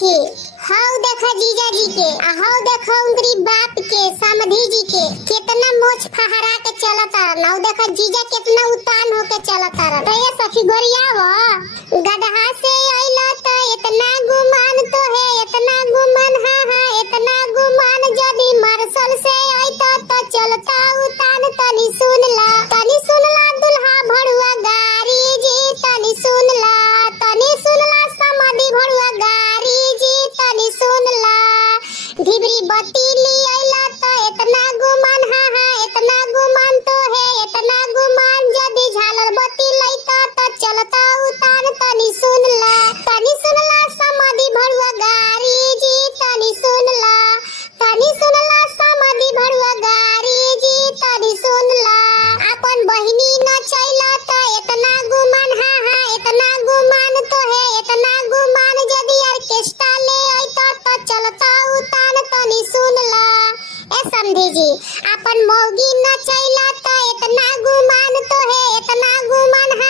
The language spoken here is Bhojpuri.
सखी, हाउ देखा जीजा जी के, हाउ देखा उनकी बाप के, समधी जी के कितना मोछ फहरा के चलता रहा। नाउ देखा जीजा कितना उतान होके चलता रहा। तो ये सखी गोरियावा गदहा से आइला त इतना गुमान तो है, इतना गुमान, हाँ हाँ इतना गुमान। जदी मार्शल से आइता तो चलता उतान। तनी सुन ला दुल्हा भड़ुआ गारी जी, तनी सुन ला समधी भड़ुआ गारी जी, तनी सुन ला। ढिबरी बत्ती ली आइला त इतना गुमान, हाँ हाँ इतना गुमान तो है, इतना गुमान। जदी झालर बत्ती लइता त चलता उतान। तनी सुन ला समधी भड़ुआ गारी जी, तनी सुन ला समधी भड़ुआ गारी जी, तनी सुन ला। अपन बहिनी न चैला त इतना गुमान, हाँ हाँ इतना गुमान तो है, इतना गुमान। जदी ऑर्केस्ट्रा ले आइता त चलता उतान। तनी सुन ला ए समधी जी, अपन मौगी न चैला त इतना गुमान तो है, इतना गुमान, हाँ